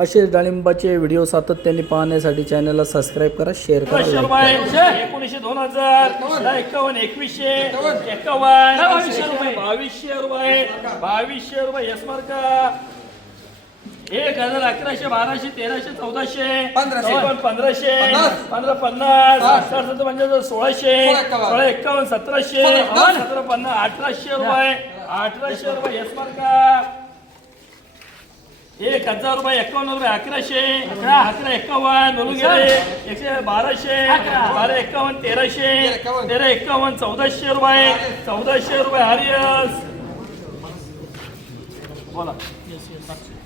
असे डाळिंबाचे व्हिडिओ सातत्याने पाहण्यासाठी चॅनलला सबस्क्राईब करा शेअर करा एकोणीसशे दोन हजार. एकावन्न एकवीसशे. एकावन्न. बावीसशे रुपये. बावीसशे रुपये. बावीसशे रुपये. यस मार्का. एक हजार अकराशे बाराशे तेराशे चौदाशे. पंधराशे. पंधरा पन्नास. सत्तर पंच्याहत्तर सोळाशे. सोळा एकावन्न. सतराशे. सतरा पन्नास अठराशे रुपये. अठराशे रुपये. यस मार्का. एक हजार रुपये एकावन्न रुपये अकराशे अकरा अकरा एकावन्न बोलून गेले एकशे बाराशे बारा एकावन्न तेराशे एकावन्न. तेरा एकावन्न चौदाशे रुपये चौदाशे रुपये हरियस. बोला.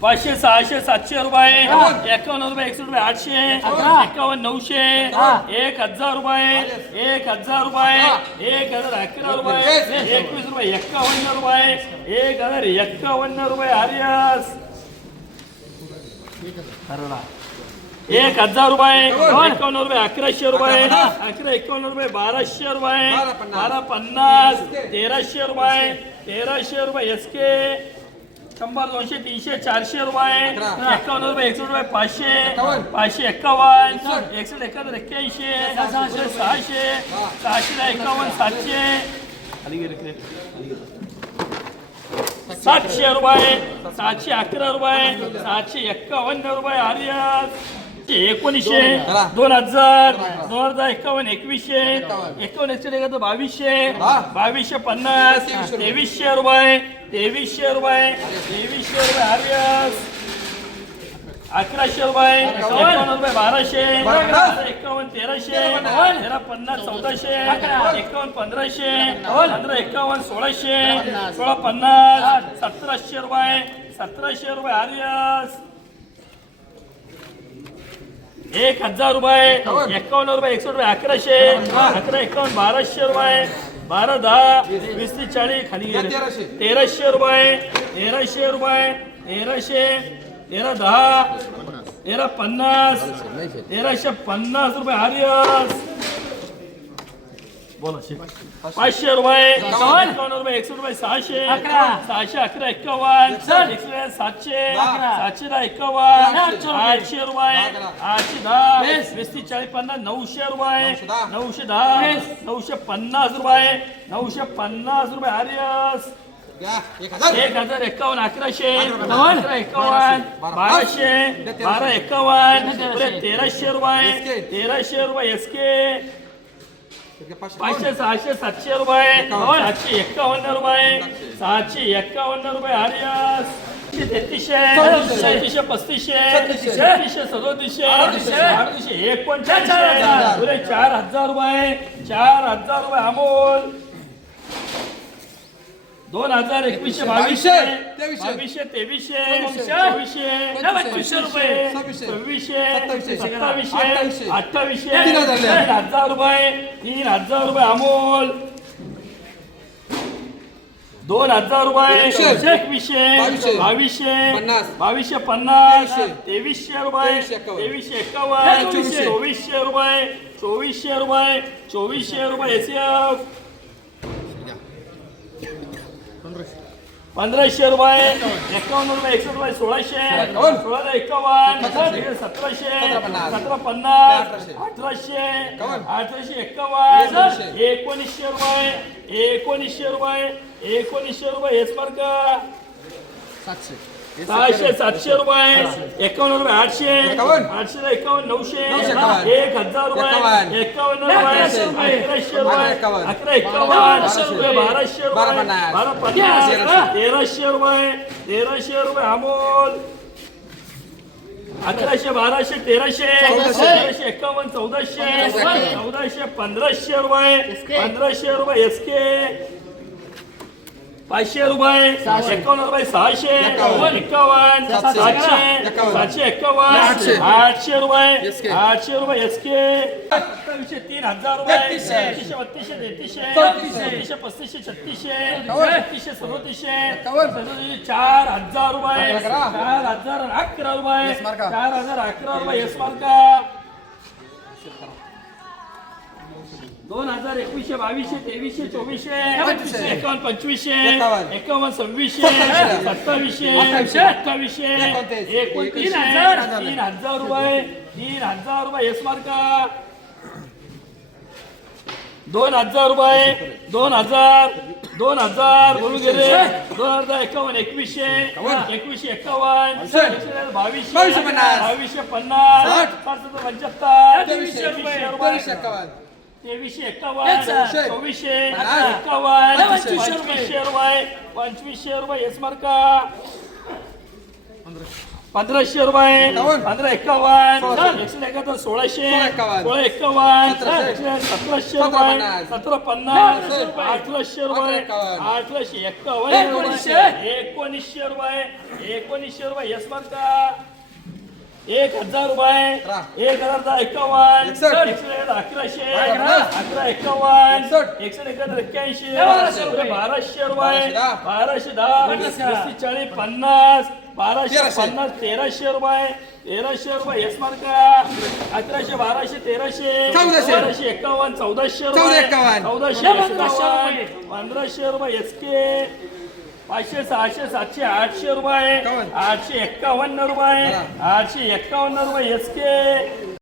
पाचशे सहाशे सातशे रुपये एकावन्न. रुपये एकशे रुपये आठशे एकावन्न. नऊशे एक हजार रुपये एक हजार रुपये एक हजार अकरा रुपये एकवीस. रुपये एक्कावन्न रुपये एक हजार एक्कावन्न रुपये हरियस. एक हजार रुपये एकावन्न रुपये अकराशे रुपये अकरा एकावन्न रुपये बाराशे रुपये बारा पन्नास. तेराशे रुपये तेराशे रुपये एस के शंभर दोनशे तीनशे चारशे रुपये. एकावन्न रुपये एकशे रुपये पाचशे. पाचशे एक्कावन्न एकसष्ट. एकाहत्तर एक्क्याऐंशी सहाशे सहाशे सहाशे एकावन्न सातशे. सातशे रुपये सातशे अकरा रुपये सातशे एक्कावन्न रुपये आर्यस एकोणीसशे. दोन हजार दोन हजार एकावन्न एकवीसशे एकावन्न एकशे बावीसशे. बावीसशे पन्नास. तेवीसशे रुपये तेवीसशे रुपये तेवीसशे रुपये आर्यस अकराशे रुपये एकावन्न रुपये बाराशे बारा. एकावन्न तेराशे तेरा पन्नास चौदाशे एकावन्न पंधराशे पंधरा एकावन्न सोळाशे सोळा पन्नास सतराशे रुपये सतराशे रुपये आर्यस एक हजार रुपये एकावन्न रुपये एकसष्ट रुपये अकराशे अकरा एकावन्न बाराशे रुपये बारा दहा वीस तीस चाळीस खाली. तेराशे रुपये तेराशे रुपये तेराशे तेरा दहा तेरा पन्नास तेराशे पन्नास रुपये हरियस. बोला. पाचशे रुपये एकावन्न रुपये एकशे रुपये सहाशे सहाशे अकरा एकावन्न एकशे सातशे सातशे दहा एकावन्न आठशे रुपये आठशे दहा वीस. तीस चाळीस पन्नास नऊशे रुपये नऊशे दहा. नऊशे पन्नास रुपये नऊशे पन्नास रुपये हरियस. घ्या, एक हजार. एक हजार एकावन्न अकराशे. अकरा एकावन्न बाराशे. बारा एकावन्न. तेराशे. रुपये. तेराशे रुपये एस के. पाचशे. सहाशे सातशे रुपये. सातशे एक्कावन्न रुपये. सातशे. एक्कावन्न रुपये हरियास तेहतीसशे. सैतीसशे पस्तीसशे. छत्तीसशे सदोतीसशे अडतीसशे एकोणचाळीसशे. पुढे चार हजार रुपये. चार हजार रुपये अमोल. दोन हजार एकवीसशे बावीसशे. बावीसशे तेवीसशे चोवीसशे पंचवीसशे रुपये सव्वीसशे. सत्तावीसशे. अठ्ठावीसशे. तीन हजार रुपये तीन हजार रुपये अमोल दोन हजार रुपये एकवीसशे. बावीसशे. बावीसशे पन्नास. तेवीसशे. रुपये तेवीसशे चोवीसशे. चोवीसशे रुपये चोवीसशे रुपये चोवीसशे रुपये एस पंधराशे रुपये एकावन्न रुपये एकशे रुपये सोळाशे एकावन्न. सोळा एकावन्न सतराशे. सतरा पन्नास अठराशे. अठराशे एकावन्न. एकोणीसशे. रुपये एकोणीसशे रुपये एकोणीसशे रुपये हेच मार्ग सहाशे सातशे रुपये एकावन्न रुपये आठशे. आठशे एकावन्न नऊशे. एक हजार रुपये एकावन्न. रुपये अकराशे रुपये. अकरा एकावन्न बाराशे रुपये बाराशे रुपये बारा पन्नास. तेराशे रुपये तेराशे रुपये अमोल अकराशे बाराशे तेराशे तेराशे एकावन्न चौदाशे चौदाशे पंधराशे रुपये पंधराशे रुपये एस के पाचशे रुपये एकावन्न रुपये सहाशे एकावन्न एकावन्न सातशे. सातशे एकावन्न. आठशे. रुपये. आठशे रुपये एस के सत्तावीसशे तीन हजार रुपये बत्तीसशे तेहतीसशे चौतीसशे. पस्तीसशे छत्तीसशे एकावन्न. छत्तीसशे सदोतीसशे चार हजार रुपये. चार हजार अकरा रुपये. चार हजार अकरा रुपये यस मार्का दोन हजार एकवीसशे बावीसशे तेवीसशे चोवीसशे. एकावन्न पंचवीसशे एकावन्न. सव्वीसशे सत्तावीसशे. अठ्ठावीसशे. एकोणतीस. तीन हजार. तीन हजार रुपये तीन हजार रुपये येस मार्का दोन हजार रुपये दोन हजार दोन हजार बोलून गेले दोन हजार एकावन्न एकवीसशे एकवीसशे एकावन्न. बावीसशे बावीसशे पन्नास. पंच्याहत्तर रुपये तेवीसशे एकावन्न चौवीसशे. चोवीसशे पन्नास. एकावन्न पंचवीसशे पंचवीसशे रुपये पंचवीसशे रुपये येस मार्का पंधराशे रुपये. पंधरा एकावन्न. एकशे एकाहत्तर सोळाशे सोळा एकावन्न. सतराशे. रुपये. सतरा पन्नास अठराशे रुपये. अठराशे एकावन्न. एकोणीसशे. रुपये एकोणीसशे रुपये यस मार्का एक हजार रुपये. एक हजार दहा एकावन्न एकसष्ट. एकशे अकराशे अकरा. एकसष्ट. एकशे एकाहत्तर एक्क्याऐंशी बाराशे रुपये. बाराशे दहा. चाळीस पन्नास बाराशे. पन्नास तेराशे रुपये तेराशे रुपये यस मार्का अकराशे बाराशे तेराशे. बाराशे एकावन्न चौदाशे चौदा रुपये. चौदाशे पंधराशे रुपये एस के पाचशे सहाशे सातशे आठशे रुपये. आठशे एक्कावन्न रुपये. आठशे एक्कावन्न रुपये एस के